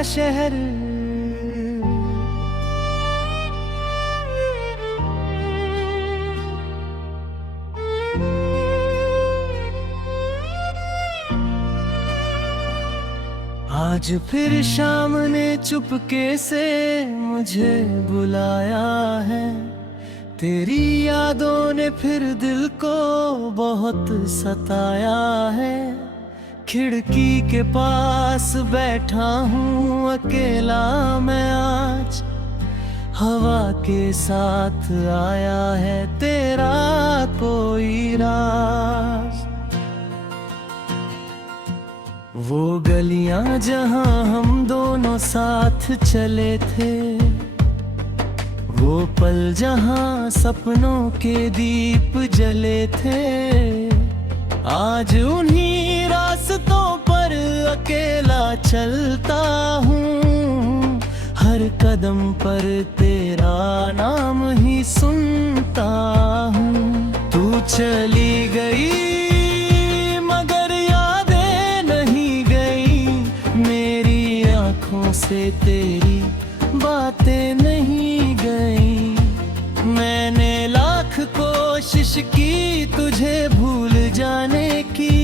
का शहर। आज फिर शाम ने चुपके से मुझे बुलाया है, तेरी यादों ने फिर दिल को बहुत सताया है। खिड़की के पास बैठा हूँ अकेला मैं आज, हवा के साथ आया है तेरा कोई राज। वो गलियां जहां हम दोनों साथ चले थे, वो पल जहां सपनों के दीप जले थे, आज उन्हीं रास्तों पर अकेला चलता हूँ। हर कदम पर तेरा नाम ही सुनता हूँ। तू चली गई से तेरी बातें नहीं गई। मैंने लाख कोशिश की तुझे भूल जाने की,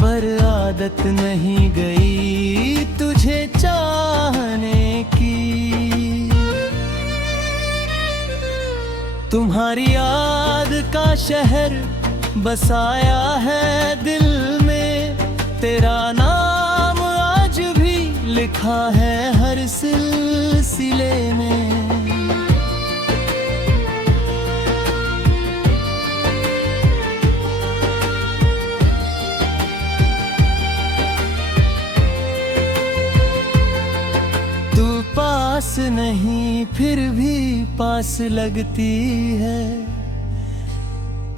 पर आदत नहीं गई तुझे चाहने की। तुम्हारी याद का शहर बसाया है दिल में, तेरा नाम लिखा है हर सिलसिले में। तू पास नहीं फिर भी पास लगती है,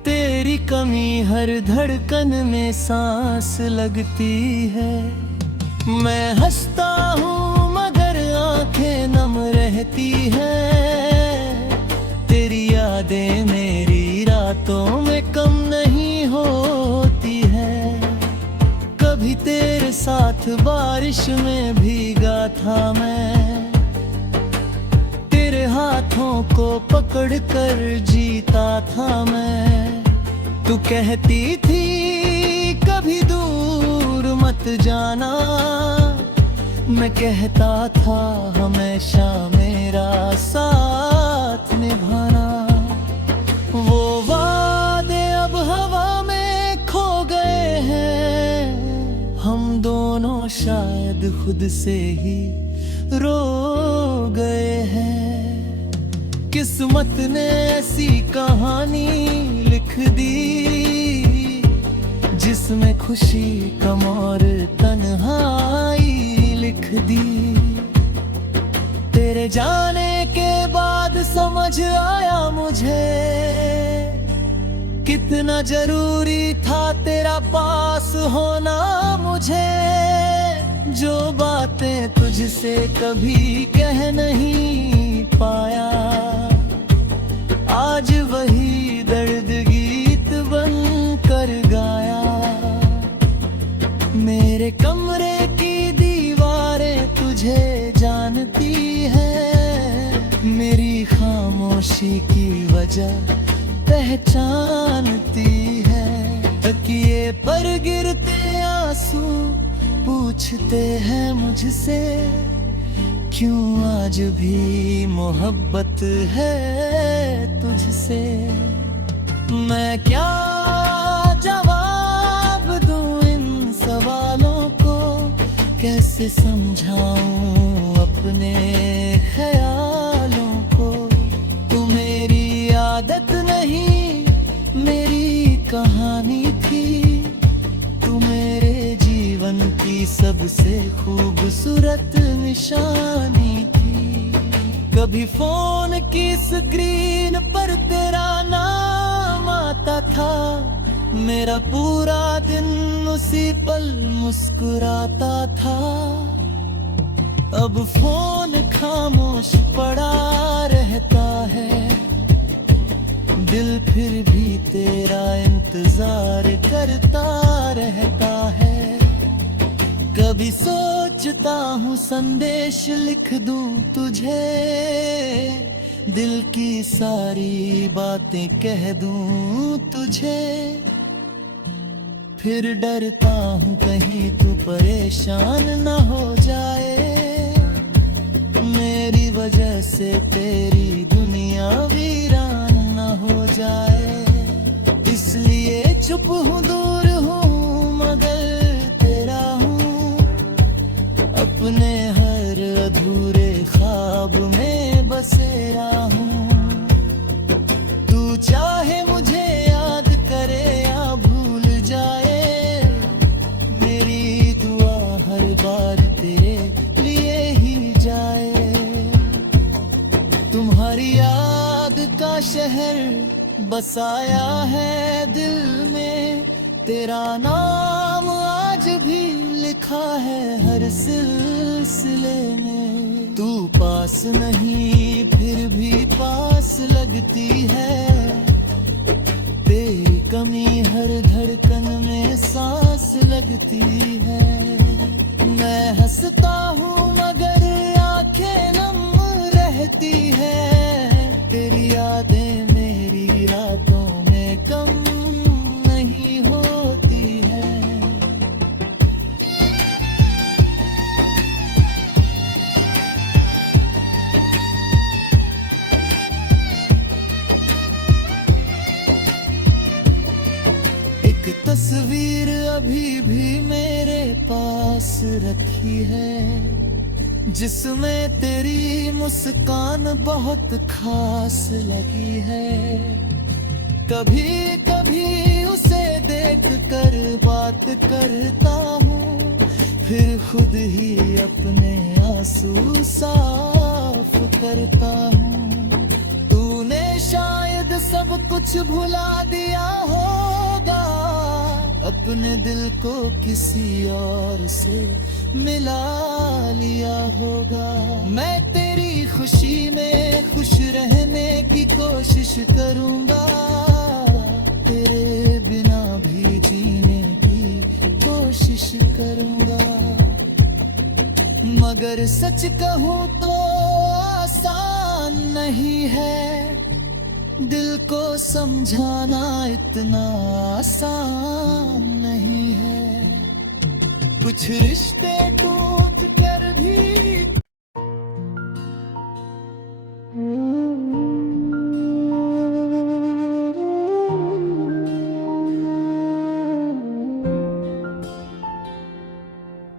तेरी कमी हर धड़कन में सांस लगती है। मैं हंसता हूँ मगर आंखें नम रहती हैं, तेरी यादें मेरी रातों में कम नहीं होती है। कभी तेरे साथ बारिश में भीगा था मैं, तेरे हाथों को पकड़ कर जीता था मैं। तू कहती थी कभी दूर मत जाना, मैं कहता था हमेशा मेरा साथ निभाना। वो वादे अब हवा में खो गए हैं, हम दोनों शायद खुद से ही रो गए हैं। किस्मत ने ऐसी कहानी लिख दी जिसमें खुशी कम और तन्हाई लिख दी। तेरे जाने के बाद समझ आया मुझे कितना जरूरी था तेरा पास होना मुझे। जो बातें तुझसे कभी कह नहीं पाया, आज वही दर्द गीत बन कर गाया। मेरे कमरे की दीवारें तुझे जानती है, मेरी खामोशी की वजह पहचानती है। तकिए पर गिरते आंसू पूछते हैं मुझसे, क्यों आज भी मोहब्बत है तुझसे। मैं क्या जवाब दूं इन सवालों को, कैसे समझाऊं अपने ख्यालों को। तू मेरी आदत नहीं मेरी कहानी थी, तू मेरे जीवन की सबसे खूबसूरत निशानी थी। कभी फोन की स्क्रीन पर तेरा नाम आता था, मेरा पूरा दिन उसी पल मुस्कुराता था। अब फोन खामोश पड़ा रहता है, दिल फिर भी तेरा इंतजार करता रहता है। कभी सोचता हूँ संदेश लिख दूं तुझे, दिल की सारी बातें कह दूं तुझे। फिर डरता हूँ कहीं तू परेशान न हो जाए, मेरी वजह से तेरी दुनिया वीरान न हो जाए। इसलिए चुप हूँ, दूर हूँ, मगर तेरा हूँ। अपने हर अधूरे ख्वाब में बसेरा हूँ। तू चाहे मुझे याद करे या भूल जाए, मेरी दुआ हर बार तेरे लिए ही जाए। तुम्हारी याद का शहर बसाया है दिल में, तेरा नाम आज भी लिखा है हर सिलसिले में। तू पास नहीं फिर भी पास लगती है, तेरी कमी हर धड़कन में सांस लगती है। मैं हंसता हूँ मगर आंखें नम रहती है, तेरी यादें मेरी रातों में कम नहीं होती है। एक तस्वीर अभी भी मेरे पास रखी है, जिसमें तेरी मुस्कान बहुत खास लगी है। कभी कभी उसे देख कर बात करता हूँ, फिर खुद ही अपने आंसू साफ करता हूँ। तूने शायद सब कुछ भुला दिया होगा, अपने दिल को किसी और से मिला लिया होगा। मैं तेरी खुशी में खुश रहने की कोशिश करूंगा, तेरे बिना भी जीने की कोशिश करूंगा। मगर सच कहूं तो आसान नहीं है, दिल को समझाना इतना आसान नहीं है। कुछ रिश्ते टूट कर भी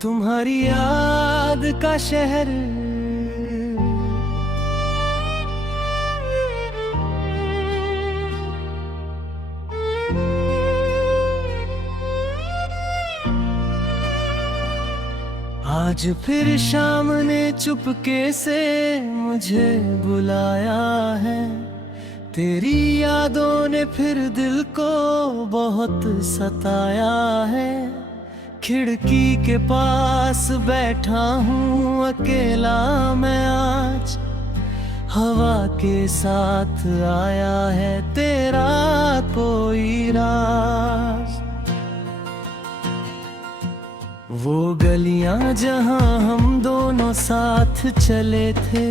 तुम्हारी याद का शहर आज फिर शाम ने चुपके से मुझे बुलाया है। तेरी यादों ने फिर दिल को बहुत सताया है। खिड़की के पास बैठा हूँ अकेला मैं आज, हवा के साथ आया है तेरा कोई राज। वो गलियां जहां हम दोनों साथ चले थे,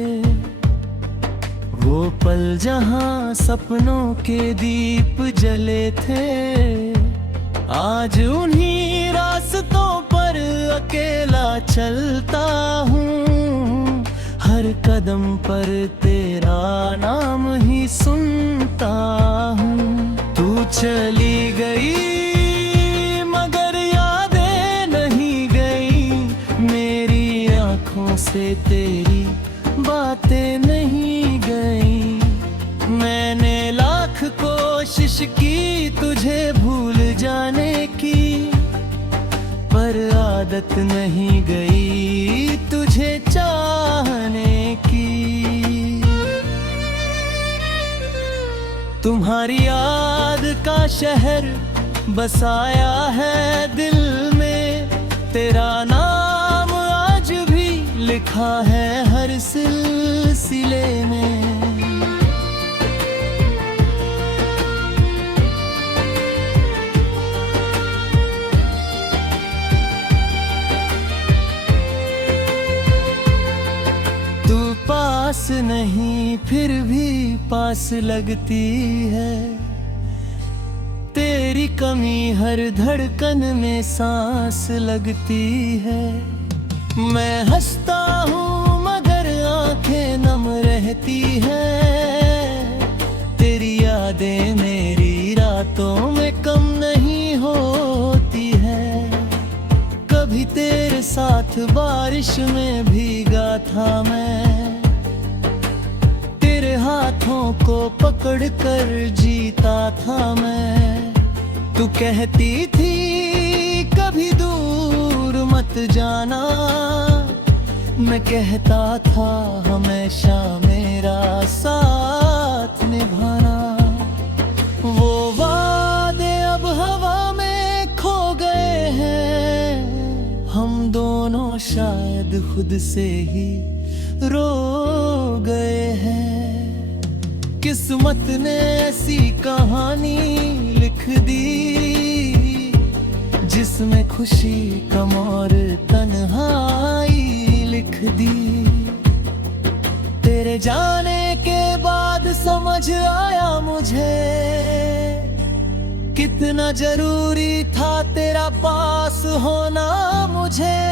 वो पल जहां सपनों के दीप जले थे, आज उन्हीं रास्तों पर अकेला चलता हूँ। हर कदम पर तेरा नाम ही सुनता हूँ। तू चली गई से तेरी बातें नहीं गई। मैंने लाख कोशिश की तुझे भूल जाने की, पर आदत नहीं गई तुझे चाहने की। तुम्हारी याद का शहर बसाया है दिल में, तेरा नाम आज भी लिखा है हर सिलसिले में। पास नहीं फिर भी पास लगती है, तेरी कमी हर धड़कन में सांस लगती है। मैं हंसता हूँ मगर आंखें नम रहती हैं, तेरी यादें मेरी रातों में कम नहीं होती है। कभी तेरे साथ बारिश में भीगा था मैं, तेरे हाथों को पकड़ कर जीता था मैं। तू कहती थी कभी दूर मत जाना, मैं कहता था हमेशा मेरा साथ निभाना। वो वादे अब हवा में खो गए हैं, हम दोनों शायद खुद से ही रो गए हैं। किस्मत ने ऐसी कहानी लिख दी, जिसमें खुशी गम और तन्हाई लिख दी। तेरे जाने के बाद समझ आया मुझे, कितना जरूरी था तेरा पास होना मुझे।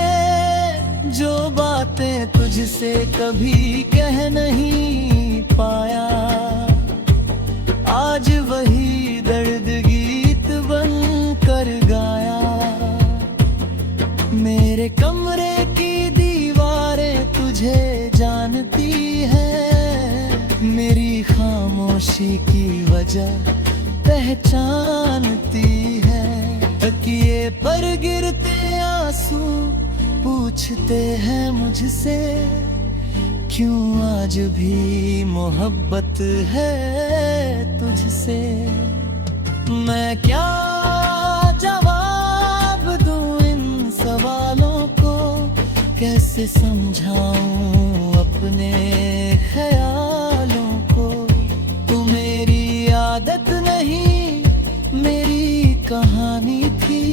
जो बातें तुझसे कभी कह नहीं पाया, आज वही दर्द गीत बन कर गाया। मेरे कमरे की दीवारें तुझे जानती है, मेरी खामोशी की वजह पहचानती है। तकिए पर गिरते आंसू पूछते हैं मुझसे, क्यों आज भी मोहब्बत है तुझसे। मैं क्या जवाब दूं इन सवालों को, कैसे समझाऊं अपने ख्यालों को। तू मेरी आदत नहीं मेरी कहानी थी,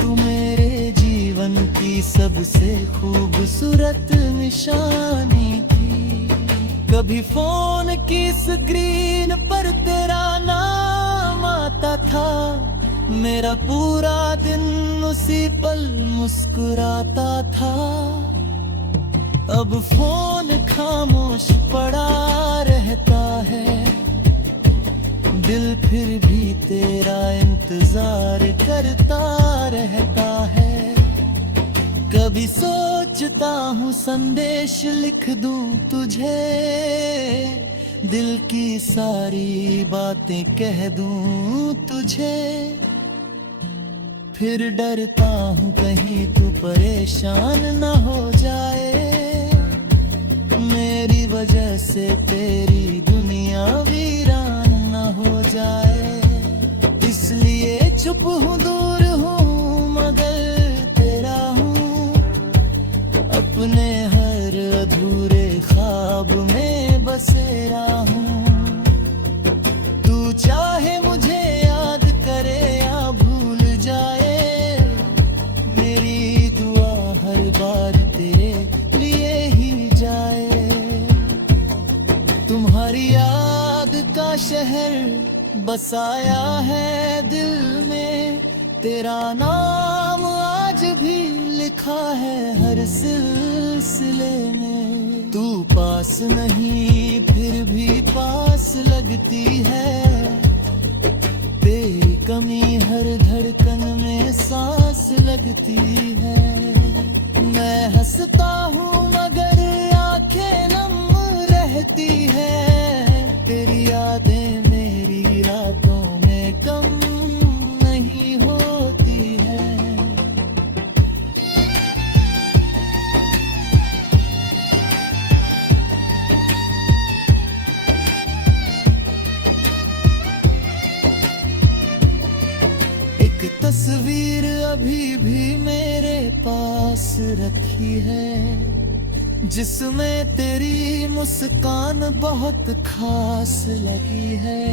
तू मेरे जीवन की सबसे खूबसूरत निशानी थी। कभी फोन की स्क्रीन पर तेरा नाम आता था, मेरा पूरा दिन उसी पल मुस्कुराता था। अब फोन खामोश पड़ा रहता है, दिल फिर भी तेरा इंतजार करता रहता है। कभी सोचता हूँ संदेश लिख दूं तुझे, दिल की सारी बातें कह दूं तुझे। फिर डरता हूँ कहीं तू परेशान न हो जाए, मेरी वजह से तेरी दुनिया वीरान न हो जाए। इसलिए चुप हूँ दूर हूँ मगर तेरा हूँ, अपने हर अधूरे ख्वाब में बसेरा हूँ। तू चाहे मुझे याद करे या भूल जाए, मेरी दुआ हर बार तेरे लिए ही जाए। तुम्हारी याद का शहर बसाया है दिल में, तेरा नाम आज भी लिखा है हर सिलसिले में। तू पास नहीं फिर भी पास लगती है, तेरी कमी हर धड़कन में सांस लगती है। मैं हंसता हूँ मगर आंखें नम रहती है, तेरी यादें मेरी रातों में कम नहीं होती है। एक तस्वीर अभी भी मेरे पास रखी है, जिसमें तेरी मुस्कान बहुत खास लगी है।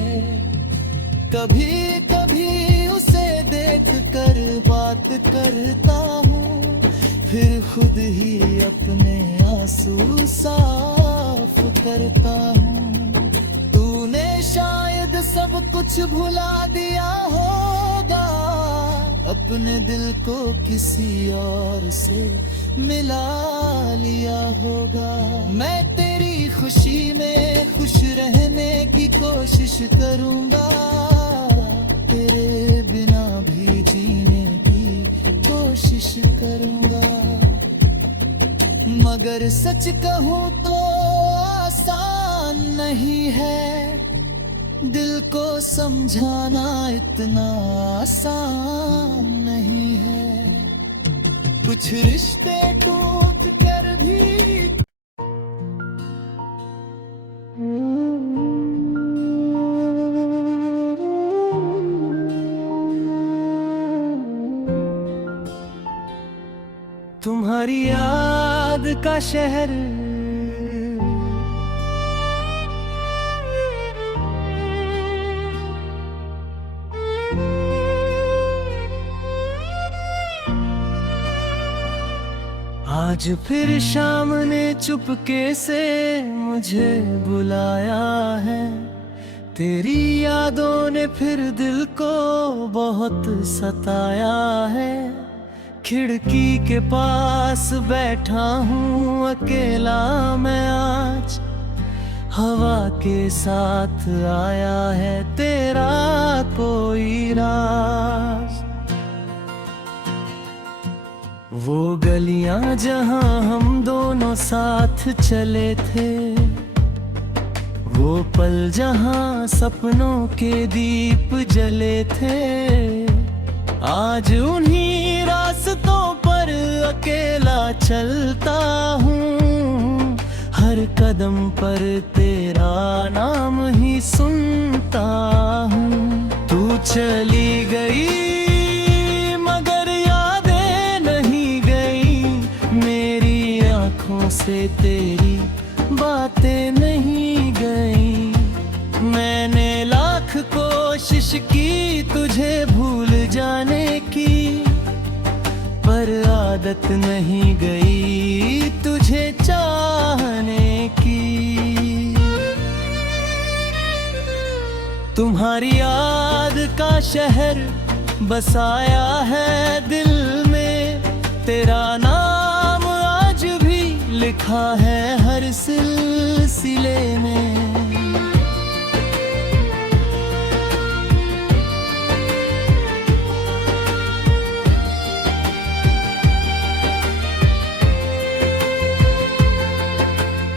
कभी कभी उसे देख कर बात करता हूँ, फिर खुद ही अपने आंसू साफ करता हूँ। तूने शायद सब कुछ भुला दिया होगा, अपने दिल को किसी और से मिला लिया होगा। मैं तेरी खुशी में खुश रहने की कोशिश करूँगा, तेरे बिना भी जीने की कोशिश करूँगा। मगर सच कहूँ तो आसान नहीं है, दिल को समझाना इतना आसान नहीं है। कुछ रिश्ते टूट कर भी तुम्हारी याद का शहर आज फिर शाम ने चुपके से मुझे बुलाया है। तेरी यादों ने फिर दिल को बहुत सताया है। खिड़की के पास बैठा हूँ अकेला मैं आज, हवा के साथ आया है तेरा कोई राज। वो गलियां जहां हम दोनों साथ चले थे, वो पल जहां सपनों के दीप जले थे, आज उन्हीं रास्तों पर अकेला चलता हूँ। हर कदम पर तेरा नाम ही सुनता हूँ। तू चली गई से तेरी बातें नहीं गई। मैंने लाख कोशिश की तुझे भूल जाने की, पर आदत नहीं गई तुझे चाहने की। तुम्हारी याद का शहर बसाया है दिल में, तेरा नाम लिखा है हर सिलसिले में।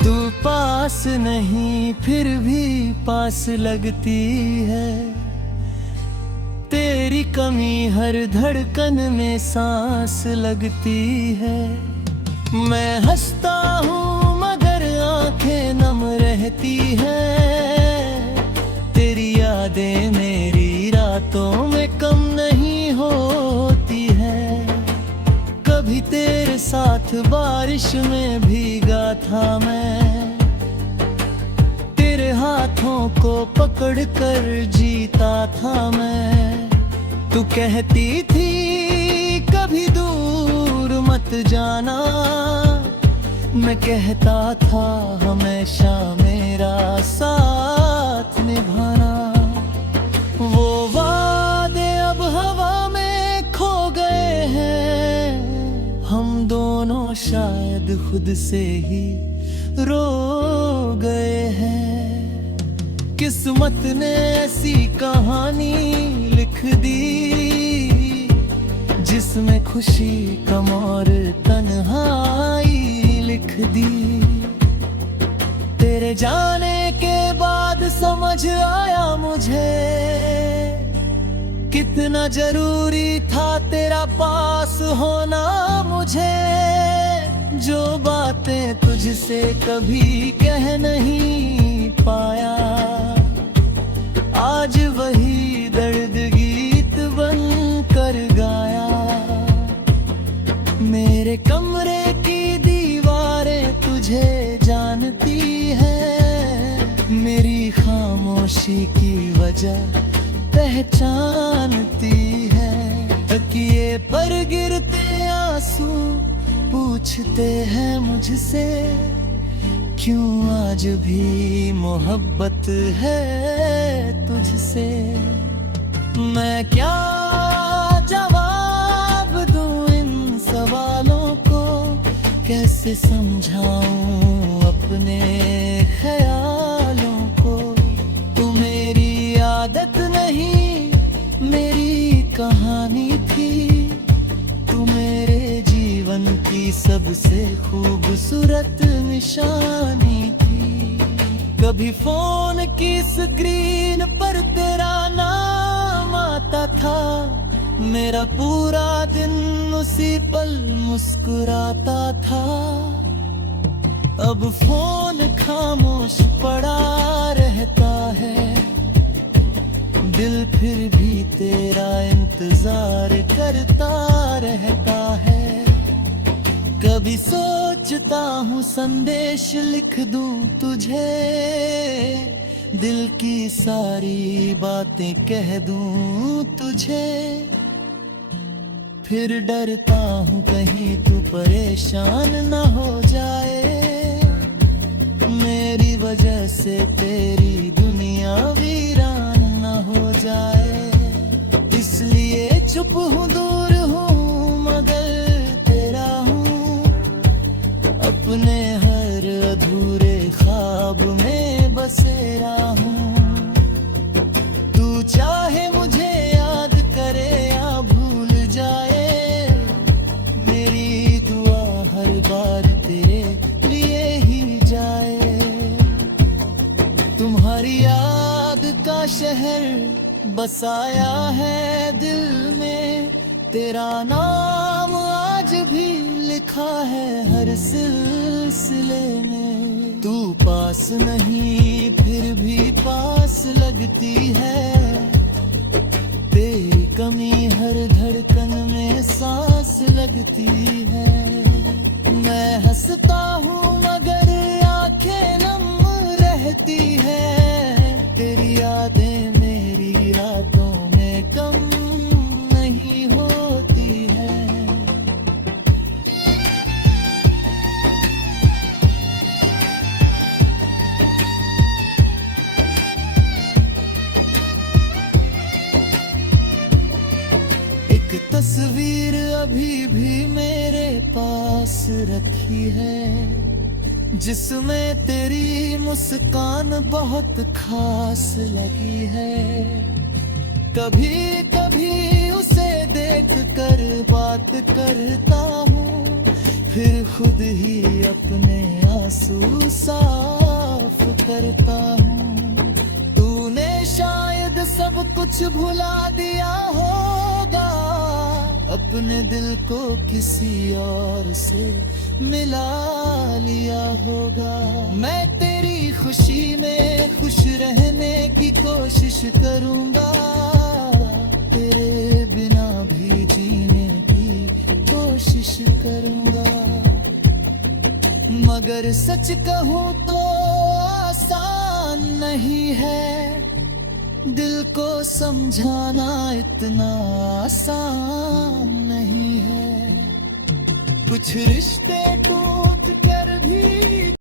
तू पास नहीं फिर भी पास लगती है, तेरी कमी हर धड़कन में सांस लगती है। मैं हंसता हूँ मगर आंखें नम रहती हैं, तेरी यादें मेरी रातों में कम नहीं होती है। कभी तेरे साथ बारिश में भीगा था मैं, तेरे हाथों को पकड़ कर जीता था मैं। तू कहती थी कभी दूर मत जाना, मैं कहता था हमेशा मेरा साथ निभाना। वो वादे अब हवा में खो गए हैं, हम दोनों शायद खुद से ही रो गए हैं। किस्मत ने ऐसी कहानी लिख दी, जिसमें खुशी गम और तन्हाई लिख दी। तेरे जाने के बाद समझ आया मुझे, कितना जरूरी था तेरा पास होना मुझे। जो बातें तुझसे कभी कह नहीं पाया, आज वही दर्द गीत बन कर गाया। मेरे कमरे की दीवारें तुझे जानती है, मेरी खामोशी की वजह पहचानती है। तकिए पर गिरते आंसू पूछते हैं मुझसे, क्यों आज भी मोहब्बत है तुझसे। मैं क्या जवाब दूं इन सवालों को, कैसे समझाऊं अपने ख्यालों को। तू मेरी आदत नहीं मेरी कहानी थी, तू मेरे जीवन की सबसे खूबसूरत निशानी थी। कभी फोन की स्क्रीन पर तेरा नाम आता था, मेरा पूरा दिन उसी पल मुस्कुराता था। अब फोन खामोश पड़ा रहता है, दिल फिर भी तेरा इंतजार करता रहता है। कभी सोचता हूँ संदेश लिख दूं तुझे, दिल की सारी बातें कह दूं तुझे। फिर डरता हूँ कहीं तू परेशान न हो जाए, मेरी वजह से तेरी दुनिया वीरान न हो जाए। इसलिए चुप हूँ दूर हूँ मगर तेरा हूँ, अपने हर अधूरे ख्वाब में बसेरा हूँ। तू चाहे मुझे याद करे या भूल जाए, मेरी दुआ हर बार तेरे लिए ही जाए। तुम्हारी याद का शहर बसाया है दिल में, तेरा नाम आज भी लिखा है हर सिलसिले में। तू पास नहीं फिर भी पास लगती है, तेरी कमी हर धड़कन में सांस लगती है। मैं हंसता हूँ मगर आंखें नम रहती है, तेरी यादें मेरी रातों में कम नहीं होती है। एक तस्वीर अभी भी मेरे पास रखी है, जिसमें तेरी मुस्कान बहुत खास लगी है। कभी कभी उसे देख कर बात करता हूँ, फिर खुद ही अपने आंसू साफ करता हूँ। तूने शायद सब कुछ भुला दिया होगा, अपने दिल को किसी और से मिला लिया होगा। मैं तेरी खुशी में खुश रहने की कोशिश करूंगा, तेरे बिना भी जीने की कोशिश करूंगा। मगर सच कहूं तो आसान नहीं है, दिल को समझाना इतना आसान नहीं है। कुछ रिश्ते टूट कर भी